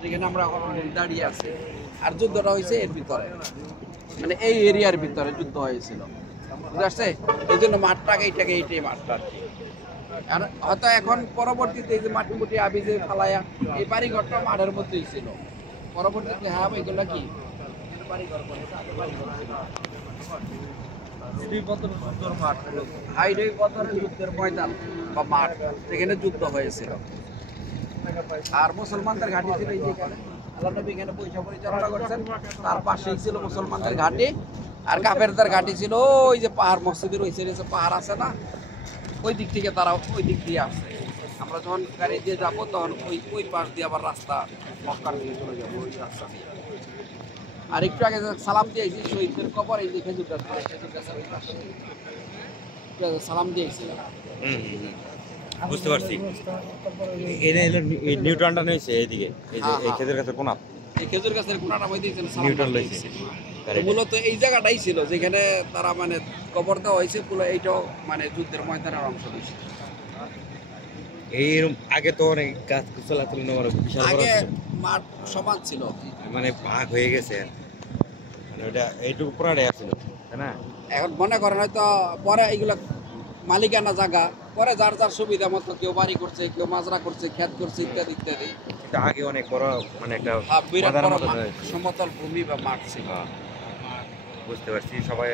যেখানে আমরা দাঁড়িয়ে আছি, আর যুদ্ধটা হয়েছে এর ভিতরে, মানে এই এরিয়ার ভিতরে যুদ্ধ হয়েছিল, বুঝতে পারছে? এই জন্য মাঠটাকে এইটাই মাঠটা আর কি। আর হয়তো এখন পরবর্তীতে এই যে মাটি মুটি আবি যে ফালায়া এই বাড়িঘরটা মাঠের মধ্যেই ছিল, পরবর্তীতে হ্যাঁ এগুলো কি বাড়িঘর বলে, আগে বাড়িঘর ছিল। যুদ্ধের ময়দান বা মাঠ, যেখানে যুদ্ধ হয়েছিল। আর মুসলমানদের ঘাঁটি ছিল এই যেখানে, আল্লাহ নবী এখানে পয়সা পরিচালনা করছেন, তার পাশেই ছিল মুসলমানদের ঘাঁটি। আর কাফেরদের ঘাঁটি ছিল ওই যে পাহাড়, মসজিদের ওই সাইডে পাহাড় আছে না, ওই দিক থেকে তারা ওই দিক দিয়ে আসছে। আমরা যখন গাড়ি দিয়ে যাবো তখন ওই পাশ দিয়ে আবার রাস্তা মক্কার দিকে চলে যাবো, ওই রাস্তা দিয়ে। আর একটু আগে সালাম দিয়েছি শহীদদের কবর, এই যে খেজুর গাছ, ওই পাশে সালাম দিয়েছিলাম। বুঝতে পারছি। এটা হলো নিউটনটা নিয়েছে এইদিকে, এই যে এই খেজুর গাছের কোনা, এই খেজুর গাছের কোনাটা ওই দিয়েছেন নিউটন লইছে। মূলত এই জায়গাটাই ছিল যেখানে তারা মানে কবর দেওয়া হয়েছে, পুরো এইটাও মানে যুদ্ধের ময়দানের অংশ হয়েছে। এইরকম আগে তো অনেক গাছ চলাচল বিশাল বড় আগে ছিল, মাঠ সমান ছিল, মানে ভাগ হয়ে গেছে, মানে ওটা এইটুকু পুরাটাই আসছিল, তাই না? এখন মনে করেন হয়তো পরে এইগুলো মালিকানা জায়গা, পরে যার যার সুবিধা মতো কেউ বাড়ি করছে, কেউ মাজরা করছে, ক্ষেত করছে, ইত্যাদি ইত্যাদি। কিন্তু আগে অনেক বড়, মানে একটা বিরাট বাজারের বড় মতো সমতল ভূমি বা মাঠ ছিল। বুঝতে পারছি। সবাই